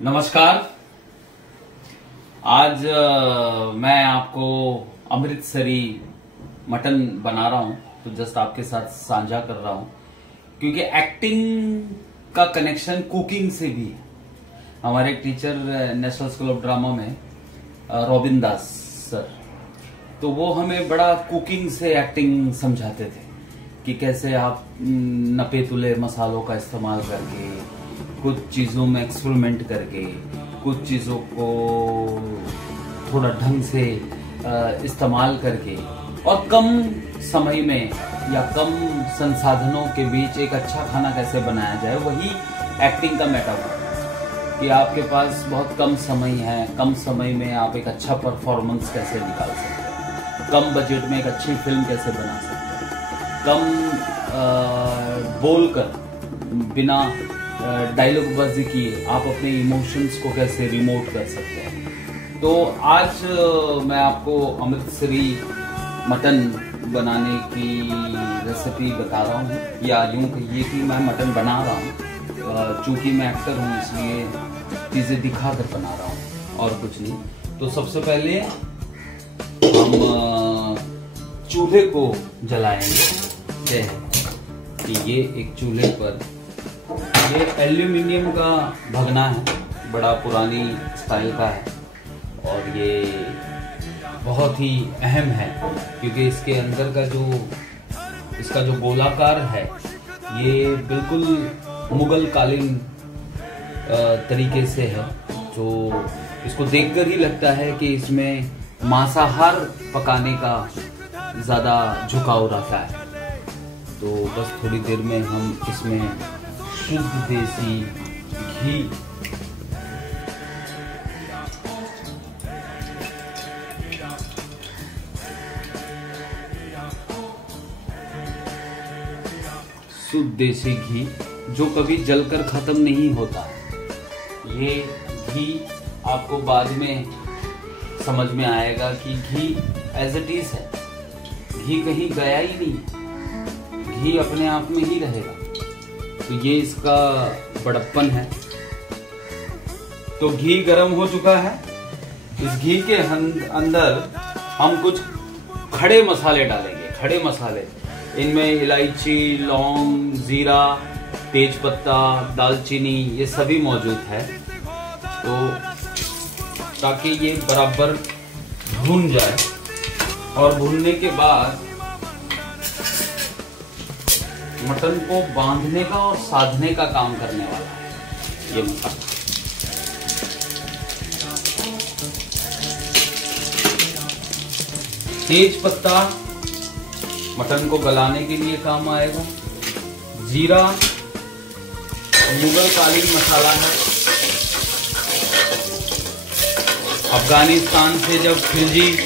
नमस्कार। आज मैं आपको अमृतसरी मटन बना रहा हूं, तो जस्ट आपके साथ साझा कर रहा हूं क्योंकि एक्टिंग का कनेक्शन कुकिंग से भी है। हमारे एक teacher national school of drama में रॉबिन दास सर, तो वो हमें बड़ा कुकिंग से एक्टिंग समझाते थे कि कैसे आप नपे तुले मसालों का इस्तेमाल करके, कुछ चीज़ों में एक्सपेरिमेंट करके, कुछ चीज़ों को थोड़ा ढंग से इस्तेमाल करके और कम समय में या कम संसाधनों के बीच एक अच्छा खाना कैसे बनाया जाए, वही एक्टिंग का मेटाफर है कि आपके पास बहुत कम समय है, कम समय में आप एक अच्छा परफॉर्मेंस कैसे निकाल सकते हैं, कम बजट में एक अच्छी फिल्म कैसे बना सकते हैं, कम बोलकर बिना डायलॉग बाजी किए आप अपने इमोशंस को कैसे रिमोट कर सकते हैं। तो आज मैं आपको अमृतसरी मटन बनाने की रेसिपी बता रहा हूँ, या यूँ कहिए कि मैं मटन बना रहा हूँ। चूँकि मैं एक्टर हूँ इसलिए चीज़ें दिखा कर बना रहा हूँ और कुछ नहीं। तो सबसे पहले हम चूल्हे को जलाएंगे। कि ये एक चूल्हे पर, ये एल्यूमिनियम का भगना है, बड़ा पुरानी स्टाइल का है और ये बहुत ही अहम है क्योंकि इसके अंदर का इसका जो गोलाकार है ये बिल्कुल मुगल कालीन तरीके से है। जो इसको देखकर ही लगता है कि इसमें मांसाहार पकाने का ज़्यादा झुकाव रहता है। तो बस थोड़ी देर में हम इसमें शुद्ध देसी घी, शुद्ध देसी घी जो कभी जलकर खत्म नहीं होता है। ये घी आपको बाद में समझ में आएगा कि घी एज इट इज है, घी कहीं गया ही नहीं, घी अपने आप में ही रहेगा। तो ये इसका बड़प्पन है। तो घी गर्म हो चुका है। इस घी के अंदर हम कुछ खड़े मसाले डालेंगे। खड़े मसाले, इनमें इलायची, लौंग, जीरा, तेजपत्ता, दालचीनी, ये सभी मौजूद है। तो ताकि ये बराबर भून जाए और भूनने के बाद मटन को बांधने का और साधने का काम करने वाला है ये मसाला। तेज पत्ता मटन को गलाने के लिए काम आएगा। जीरा मुगल कालीन मसाला है। अफगानिस्तान से जब खिलजी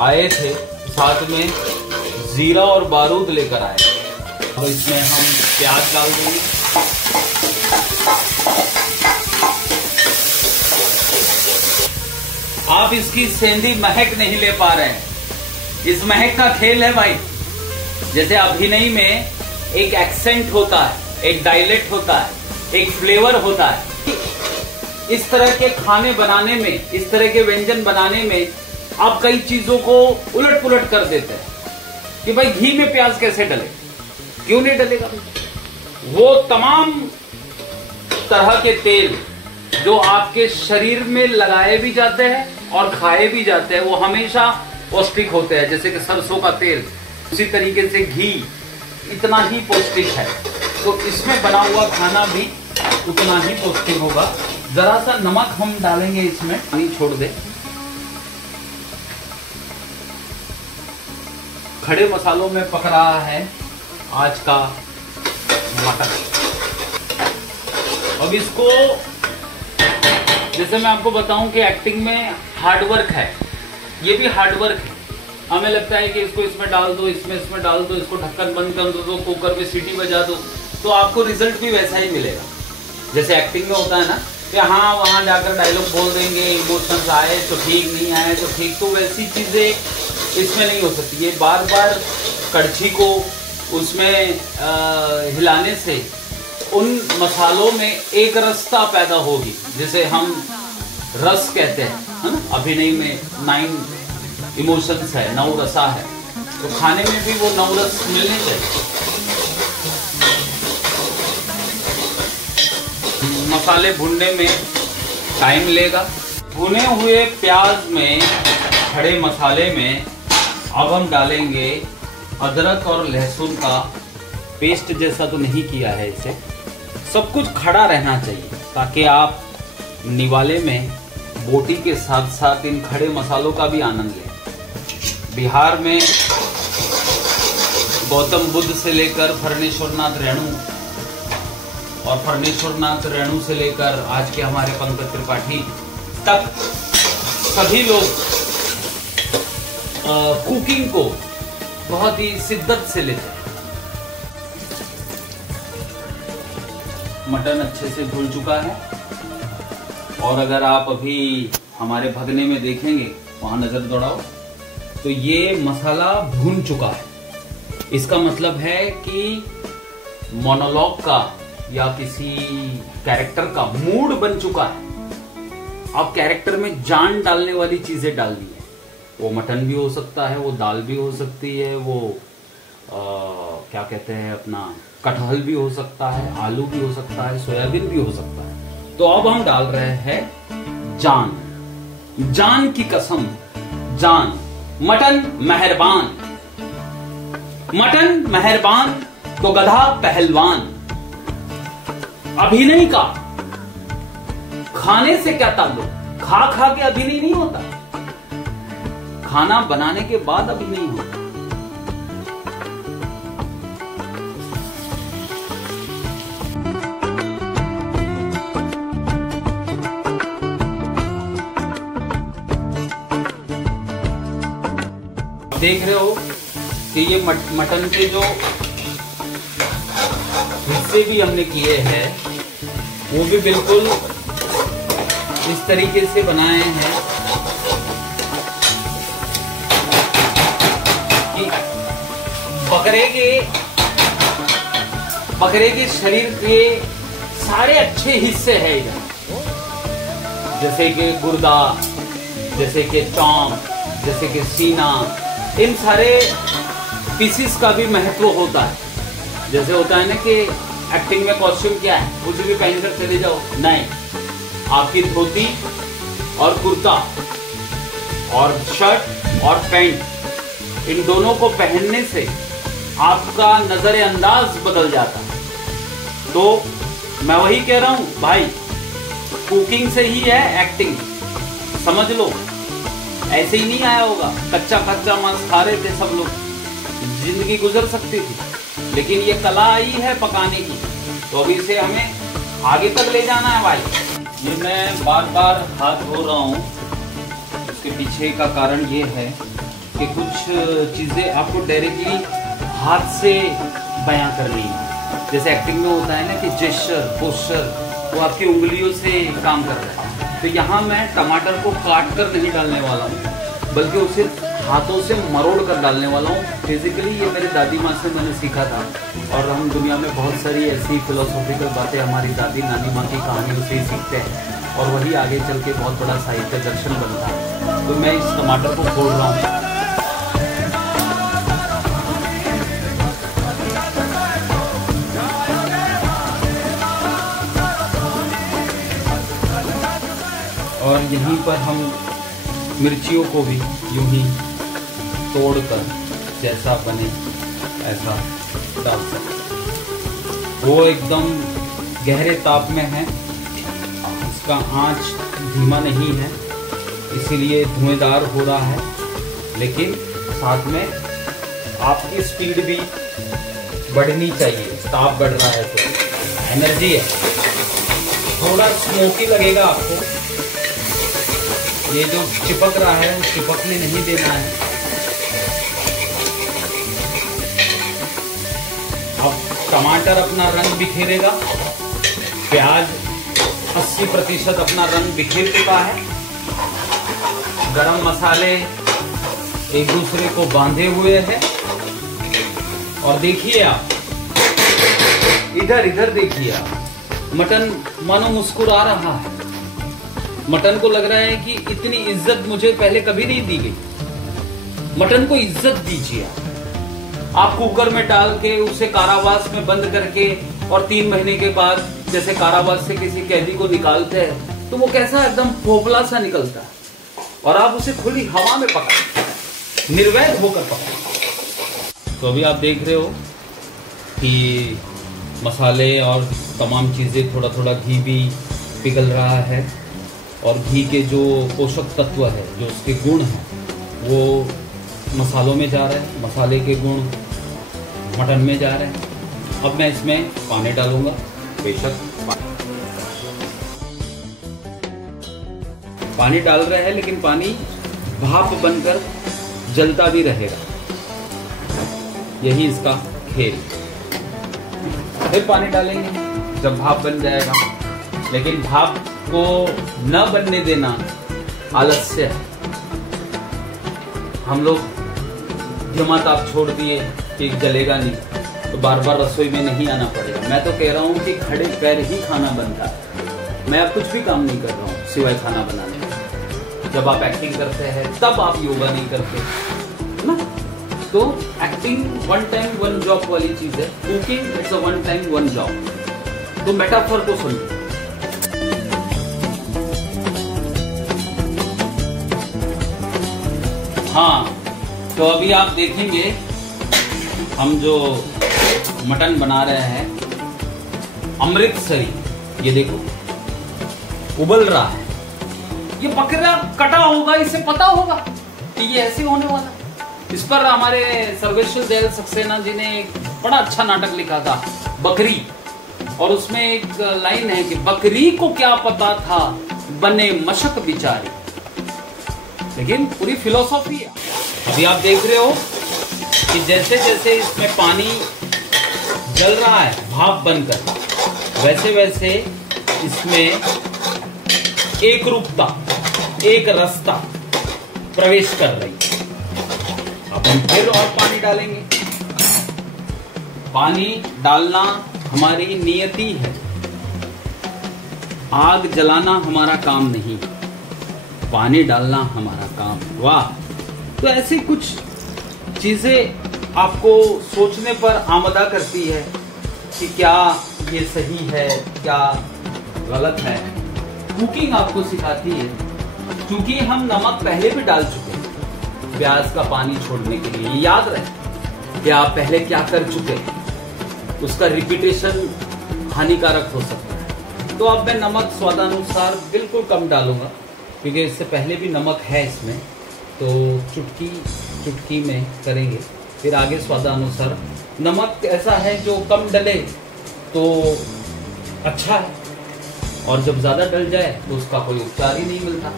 आए थे साथ में जीरा और बारूद लेकर आए। अब इसमें हम प्याज डाल देंगे। आप इसकी सेंधी महक नहीं ले पा रहे हैं। इस महक का खेल है भाई। जैसे अभिनय में एक एक्सेंट होता है, एक डायलेक्ट होता है, एक फ्लेवर होता है। इस तरह के खाने बनाने में, इस तरह के व्यंजन बनाने में आप कई चीजों को उलट पुलट कर देते हैं कि भाई घी में प्याज कैसे डले, क्यों नहीं डलेगा। वो तमाम तरह के तेल जो आपके शरीर में लगाए भी जाते हैं और खाए भी जाते हैं, वो हमेशा पौष्टिक होते हैं। जैसे कि सरसों का तेल, उसी तरीके से घी इतना ही पौष्टिक है। तो इसमें बना हुआ खाना भी उतना ही पौष्टिक होगा। जरा सा नमक हम डालेंगे इसमें, पानी छोड़ दे। खड़े मसालों में पक रहा है आज का मटन। अब इसको, जैसे मैं आपको बताऊं कि एक्टिंग में हार्डवर्क है, ये भी हार्डवर्क है। हमें लगता है कि इसको इसमें डाल दो, इसमें डाल दो, इसको ढक्कन बंद कर दो, कुकर में सीटी बजा दो, तो आपको रिजल्ट भी वैसा ही मिलेगा। जैसे एक्टिंग में होता है ना कि हाँ वहां जाकर डायलॉग बोल देंगे, इमोशंस आए तो ठीक, नहीं आए तो ठीक, तो वैसी चीजें इसमें नहीं हो सकती। ये बार बार कड़छी को उसमें हिलाने से उन मसालों में एक रसता पैदा होगी, जिसे हम रस कहते हैं, है ना। अभिनय में 9 इमोशंस है, 9 रसा है, तो खाने में भी वो 9 रस मिलने चाहिए। मसाले भुनने में टाइम लेगा। भुने हुए प्याज में, खड़े मसाले में अब हम डालेंगे अदरक और लहसुन का पेस्ट। जैसा तो नहीं किया है इसे, सब कुछ खड़ा रहना चाहिए ताकि आप निवाले में बोटी के साथ साथ इन खड़े मसालों का भी आनंद लें। बिहार में गौतम बुद्ध से लेकर फर्नेश्वरनाथ रेणु, और फर्नेश्वरनाथ रेणु से लेकर आज के हमारे पंकज त्रिपाठी तक सभी लोग कुकिंग को बहुत ही शिद्दत से लेते हैं। मटन अच्छे से भून चुका है, और अगर आप अभी हमारे भगने में देखेंगे, वहां नजर दौड़ाओ, तो ये मसाला भून चुका है। इसका मतलब है कि मोनोलॉग का या किसी कैरेक्टर का मूड बन चुका है। अब कैरेक्टर में जान डालने वाली चीजें डालनी है। वो मटन भी हो सकता है, वो दाल भी हो सकती है, वो क्या कहते हैं अपना कटहल भी हो सकता है, आलू भी हो सकता है, सोयाबीन भी हो सकता है। तो अब हम डाल रहे हैं जान, जान की कसम, जान। मटन मेहरबान, मटन मेहरबान तो गधा पहलवान। अभिनय का खाने से क्या ताल्लुक? खा खा के अभिनय नहीं होता, खाना बनाने के बाद अभिनय होता। देख रहे हो कि ये मटन के जो हिस्से भी हमने किए हैं वो भी बिल्कुल इस तरीके से बनाए हैं कि बकरे के शरीर के सारे अच्छे हिस्से हैं इधर, जैसे कि गुर्दा, जैसे कि चौंक, जैसे कि सीना। इन सारे पीसीस का भी महत्व होता है। जैसे होता है ना कि एक्टिंग में कॉस्ट्यूम क्या है, कुछ भी पहनकर चले जाओ, नहीं, आपकी धोती और कुर्ता और शर्ट और पैंट, इन दोनों को पहनने से आपका नजर अंदाज बदल जाता है। तो मैं वही कह रहा हूं भाई, कुकिंग से ही है एक्टिंग, समझ लो। ऐसे ही नहीं आया होगा, कच्चा कच्चा मांस खा रहे थे सब लोग, जिंदगी गुजर सकती थी, लेकिन ये कला आई है पकाने की, तो अभी इसे हमें आगे तक ले जाना है भाई। ये मैं बार बार हाथ धो रहा हूँ, उसके पीछे का कारण ये है कि कुछ चीजें आपको डायरेक्टली हाथ से बयां करनी है। जैसे एक्टिंग में होता है ना कि जेस्चर, पोस्चर, वो आपकी उंगलियों से काम कर रहा है। तो यहाँ मैं टमाटर को काट कर नहीं डालने वाला हूँ, बल्कि उसे हाथों से मरोड़ कर डालने वाला हूँ। बेसिकली ये मेरी दादी माँ से मैंने सीखा था, और हम दुनिया में बहुत सारी ऐसी फिलोसॉफिकल बातें हमारी दादी नानी माँ की कहानियों से ही सीखते हैं, और वही आगे चल के बहुत बड़ा साहित्य दर्शन बनता है। तो मैं इस टमाटर को खोल रहा हूँ। और यहीं पर हम मिर्चियों को भी यूं ही तोड़कर जैसा बने ऐसा डाल सकते। वो एकदम गहरे ताप में है, इसका आंच धीमा नहीं है, इसीलिए धुएंदार हो रहा है, लेकिन साथ में आपकी स्पीड भी बढ़नी चाहिए। ताप बढ़ रहा है तो एनर्जी है, थोड़ा स्मोकी लगेगा आपको। ये जो चिपक रहा है वो चिपकने नहीं देना है। अब टमाटर अपना रंग बिखेरेगा, प्याज 80% अपना रंग बिखेर चुका है, गरम मसाले एक दूसरे को बांधे हुए हैं, और देखिए आप इधर इधर देखिए आप, मटन मानो मुस्कुरा रहा है। मटन को लग रहा है कि इतनी इज्जत मुझे पहले कभी नहीं दी गई। मटन को इज्जत दीजिए आप कुकर में डाल के उसे कारावास में बंद करके और 3 महीने के बाद जैसे कारावास से किसी कैदी को निकालते हैं तो वो कैसा एकदम फोफला सा निकलता है, और आप उसे खुली हवा में पकाएं, निर्वैध होकर पकाएं। तो अभी आप देख रहे हो कि मसाले और तमाम चीजें, थोड़ा थोड़ा घी भी पिघल रहा है, और घी के जो पोषक तत्व है, जो उसके गुण हैं, वो मसालों में जा रहे हैं, मसाले के गुण मटन में जा रहे हैं। अब मैं इसमें पानी डालूंगा, बेशक पानी डाल रहे हैं, लेकिन पानी भाप बनकर जलता भी रहेगा, यही इसका खेल। फिर पानी डालेंगे जब भाप बन जाएगा, लेकिन भाप को न बनने देना आलस्य है। हम लोग धीमा ताप छोड़ दिए कि जलेगा नहीं, तो बार बार रसोई में नहीं आना पड़ेगा। मैं तो कह रहा हूँ कि खड़े पैर ही खाना बनता है। मैं अब कुछ भी काम नहीं कर रहा हूँ सिवाय खाना बनाने का। जब आप एक्टिंग करते हैं तब आप योगा नहीं करते ना। तो एक्टिंग 1 टाइम 1 जॉब वाली चीज है, cooking it's a 1 time 1 job. तो मेटाफर को सुनिए। हाँ, तो अभी आप देखेंगे हम जो मटन बना रहे हैं अमृतसरी, ये देखो उबल रहा है। ये बकरा कटा होगा, इसे पता होगा कि ये ऐसे होने वाला। इस पर हमारे सर्वेश्वर दयाल सक्सेना जी ने एक बड़ा अच्छा नाटक लिखा था, बकरी, और उसमें एक लाइन है कि बकरी को क्या पता था बने मशक बिचारी। लेकिन पूरी फिलॉसफी है। अभी आप देख रहे हो कि जैसे जैसे इसमें पानी जल रहा है भाप बनकर, वैसे वैसे इसमें एक रूपता, एक रसता प्रवेश कर रही है। अब हम फिर और पानी डालेंगे। पानी डालना हमारी नियति है, आग जलाना हमारा काम नहीं, पानी डालना हमारा काम। वाह! तो ऐसी कुछ चीजें आपको सोचने पर आमदा करती है कि क्या ये सही है, क्या गलत है। कुकिंग आपको सिखाती है, क्योंकि हम नमक पहले भी डाल चुके हैं प्याज का पानी छोड़ने के लिए। याद रहे कि आप पहले क्या कर चुके हैं, उसका रिपीटेशन हानिकारक हो सकता है। तो अब मैं नमक स्वादानुसार बिल्कुल कम डालूंगा, क्योंकि इससे पहले भी नमक है इसमें, तो चुटकी चुटकी में करेंगे। फिर आगे स्वादानुसार। नमक ऐसा है जो कम डले तो अच्छा है, और जब ज्यादा डल जाए तो उसका कोई उपचार ही नहीं मिलता।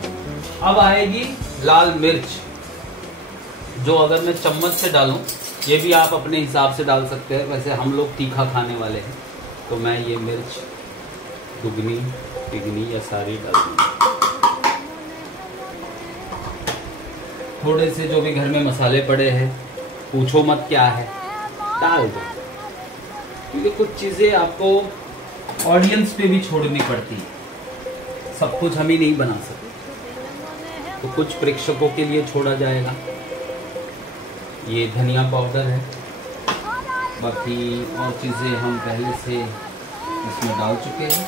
अब आएगी लाल मिर्च, जो अगर मैं चम्मच से डालूं, ये भी आप अपने हिसाब से डाल सकते हैं। वैसे हम लोग तीखा खाने वाले हैं, तो मैं ये मिर्च दुगनी तिगनी या सारी डाल दूंगा। थोड़े से जो भी घर में मसाले पड़े हैं, पूछो मत क्या है, डाल दो, क्योंकि कुछ चीजें आपको ऑडियंस पे भी छोड़नी पड़ती है। सब कुछ हम ही नहीं बना सकते, तो कुछ प्रेक्षकों के लिए छोड़ा जाएगा। ये धनिया पाउडर है, बाकी और चीजें हम पहले से इसमें डाल चुके हैं।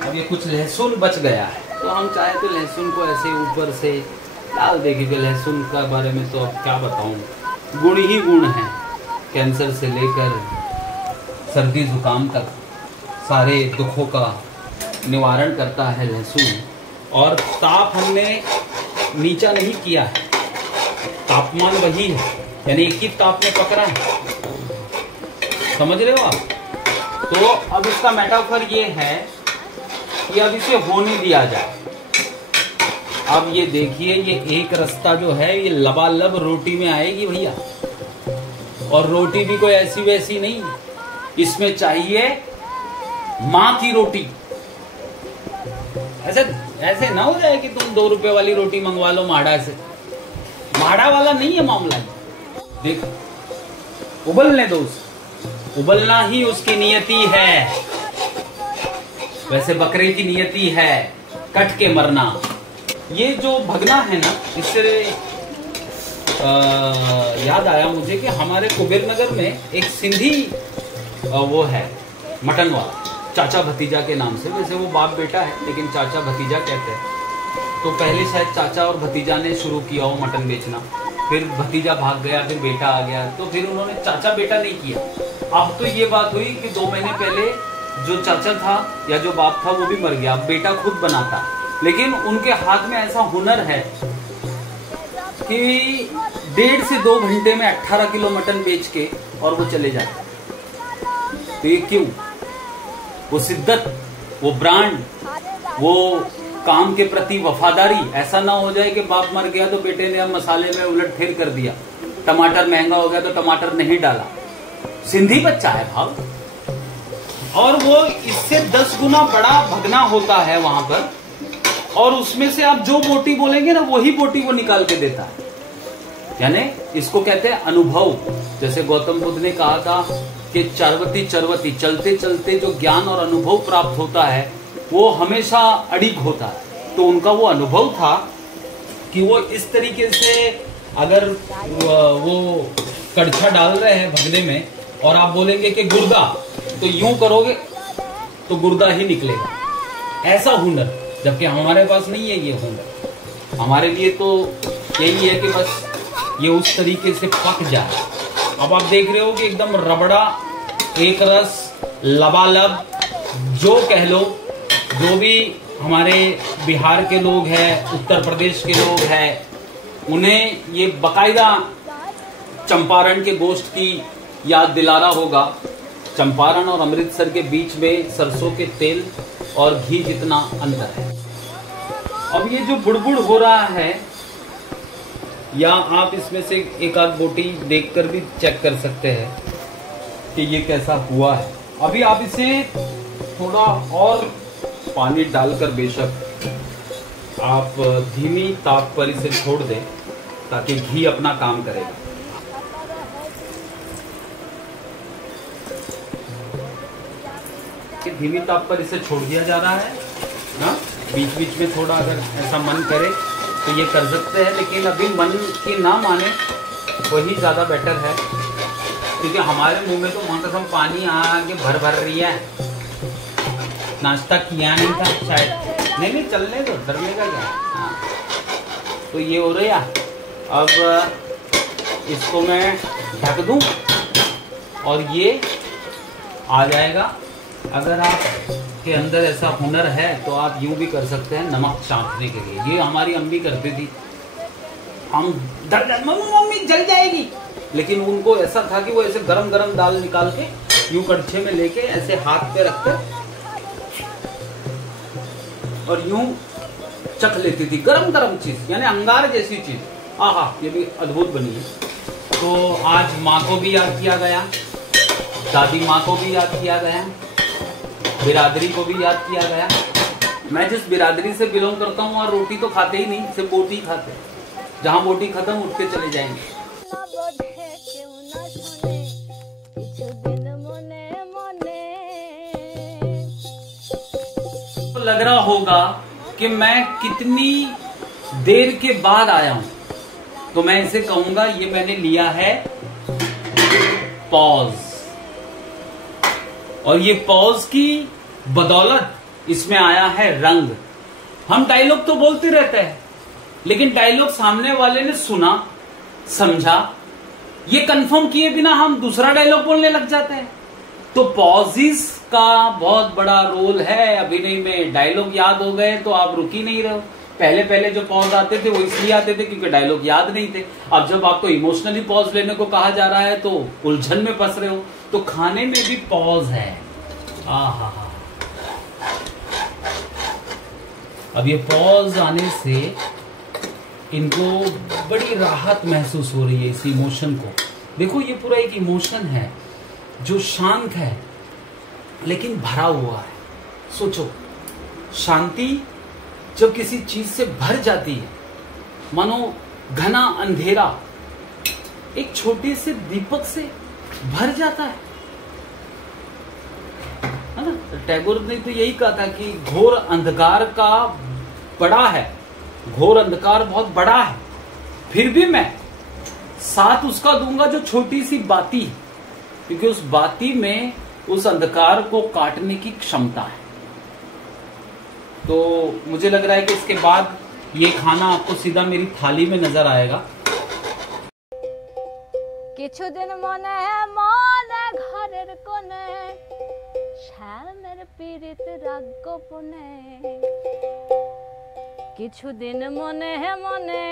अब ये कुछ लहसुन बच गया है, तो हम चाहे तो लहसुन को ऐसे ऊपर से डाल देंगे। कि लहसुन का बारे में तो अब क्या बताऊं, गुण ही गुण है। कैंसर से लेकर सर्दी जुकाम तक सारे दुखों का निवारण करता है लहसुन। और ताप हमने नीचा नहीं किया है, तापमान वही है, यानी एक ही ताप में पकड़ा है। समझ रहे हो आप? तो अब इसका मेटाफर ये है कि अब इसे होने दिया जाए। अब ये देखिए, ये एक रास्ता जो है ये लबालब रोटी में आएगी भैया, और रोटी भी कोई ऐसी वैसी नहीं, इसमें चाहिए माँ की रोटी। ऐसे ऐसे ना हो जाए कि तुम 2 रुपए वाली रोटी मंगवा लो माड़ा से। माड़ा वाला नहीं है मामला। देख, उबलने दो उसे। उबलना ही उसकी नियति है, वैसे बकरे की नियति है कट के मरना। ये जो भगना है ना, इससे याद आया मुझे कि हमारे कुबेर नगर में एक सिंधी वो है मटन वाला, चाचा भतीजा के नाम से। वैसे वो बाप बेटा है लेकिन चाचा भतीजा कहते हैं। तो पहले शायद चाचा और भतीजा ने शुरू किया हो मटन बेचना, फिर भतीजा भाग गया, फिर बेटा आ गया, तो फिर उन्होंने चाचा बेटा नहीं किया। अब तो ये बात हुई कि 2 महीने पहले जो चाचा था या जो बाप था वो भी मर गया, अब बेटा खुद बनाता। लेकिन उनके हाथ में ऐसा हुनर है कि 1.5 से 2 घंटे में 18 किलो मटन बेच के और वो चले जाते। तो ये क्यों? वो शिद्दत, वो ब्रांड, वो काम के प्रति वफादारी। ऐसा ना हो जाए कि बाप मर गया तो बेटे ने अब मसाले में उलटफेर कर दिया, टमाटर महंगा हो गया तो टमाटर नहीं डाला। सिंधी बच्चा है भाव, और वो इससे 10 गुना बड़ा भगना होता है वहां पर, और उसमें से आप जो बोटी बोलेंगे ना वही बोटी वो निकाल के देता है। यानी इसको कहते हैं अनुभव। जैसे गौतम बुद्ध ने कहा था कि चरवती चरवती, चलते चलते जो ज्ञान और अनुभव प्राप्त होता है वो हमेशा अडिग होता है। तो उनका वो अनुभव था कि वो इस तरीके से अगर वो कड़छा डाल रहे हैं भगने में और आप बोलेंगे कि गुर्दा, तो यूं करोगे तो गुर्दा ही निकलेगा। ऐसा हुनर, जबकि हमारे पास नहीं है ये हुनर। हमारे लिए तो यही है कि बस ये उस तरीके से पक जाए। अब आप देख रहे हो कि एकदम रबड़ा, एक रस, लबालब, जो कह लो, जो भी हमारे बिहार के लोग हैं, उत्तर प्रदेश के लोग हैं, उन्हें ये बकायदा चंपारण के गोश्त की याद दिला रहा होगा। चंपारण और अमृतसर के बीच में सरसों के तेल और घी जितना अंतर है। अब ये जो बुड़बुड़ हो रहा है, या आप इसमें से एक आध बोटी देखकर भी चेक कर सकते हैं कि ये कैसा हुआ है। अभी आप इसे थोड़ा और पानी डालकर बेशक आप धीमी ताप पर इसे छोड़ दें ताकि घी अपना काम करेगा। धीमी ताप पर इसे छोड़ दिया जा रहा है ना। बीच बीच में थोड़ा अगर ऐसा मन करे तो ये कर सकते हैं, लेकिन अभी मन की ना माने वही ज़्यादा बेटर है, क्योंकि हमारे मुंह में तो वहाँ कसम पानी आके भर भर रही है। नाश्ता किया नहीं था शायद, नहीं चलने दो, डरने का क्या। हाँ, तो ये हो रहा है। अब इसको मैं ढक दूं और ये आ जाएगा। अगर आप के अंदर ऐसा हुनर है तो आप यूं भी कर सकते हैं नमक चाटने के लिए। ये हमारी अम्मी करती थी। हम मम्मी जल जाएगी, लेकिन उनको ऐसा था कि वो ऐसे गरम गरम दाल निकाल के यूं कड़छे में लेके ऐसे हाथ पे रखते और यूं चख लेती थी गरम गरम चीज, यानी अंगार जैसी चीज। आहा, ये भी अद्भुत बनी है। तो आज माँ को भी याद किया गया, दादी माँ को भी याद किया गया, बिरादरी को भी याद किया गया। मैं जिस बिरादरी से बिलोंग करता हूँ और रोटी तो खाते ही नहीं, सिर्फ बोटी खाते हैं। जहाँ बोटी खत्म उठ के चले जाएंगे। तो लग रहा होगा कि मैं कितनी देर के बाद आया हूं, तो मैं इसे कहूंगा ये मैंने लिया है पॉज। और ये पॉज की बदौलत इसमें आया है रंग। हम डायलॉग तो बोलते रहते हैं, लेकिन डायलॉग सामने वाले ने सुना, समझा, ये कंफर्म किए बिना हम दूसरा डायलॉग बोलने लग जाते हैं। तो पॉजेस का बहुत बड़ा रोल है अभिनय में। डायलॉग याद हो गए तो आप रुक ही नहीं रहे हो। पहले पहले जो पॉज आते थे वो इसलिए आते थे क्योंकि डायलॉग याद नहीं थे। अब जब आपको इमोशनली पॉज लेने को कहा जा रहा है तो उलझन में फंस रहे हो। तो खाने में भी पॉज है। आहा, अब ये पॉज आने से इनको बड़ी राहत महसूस हो रही है इस इमोशन को। देखो, ये पूरा एक इमोशन है जो शांत है लेकिन भरा हुआ है। सोचो, शांति जब किसी चीज से भर जाती है, मानो घना अंधेरा एक छोटे से दीपक से भर जाता है, है ना, टैगोर ने तो यही कहा था कि घोर अंधकार का बड़ा है, घोर अंधकार बहुत बड़ा है, फिर भी मैं साथ उसका दूंगा जो छोटी सी बाती है, क्योंकि उस बाती में उस अंधकार को काटने की क्षमता है। तो मुझे लग रहा है कि इसके बाद ये खाना आपको सीधा मेरी थाली में नजर आएगा। किछु दिन मने मने घरेर कोने श्यामेर पीड़ित राग गोपने, किछु दिन मने मने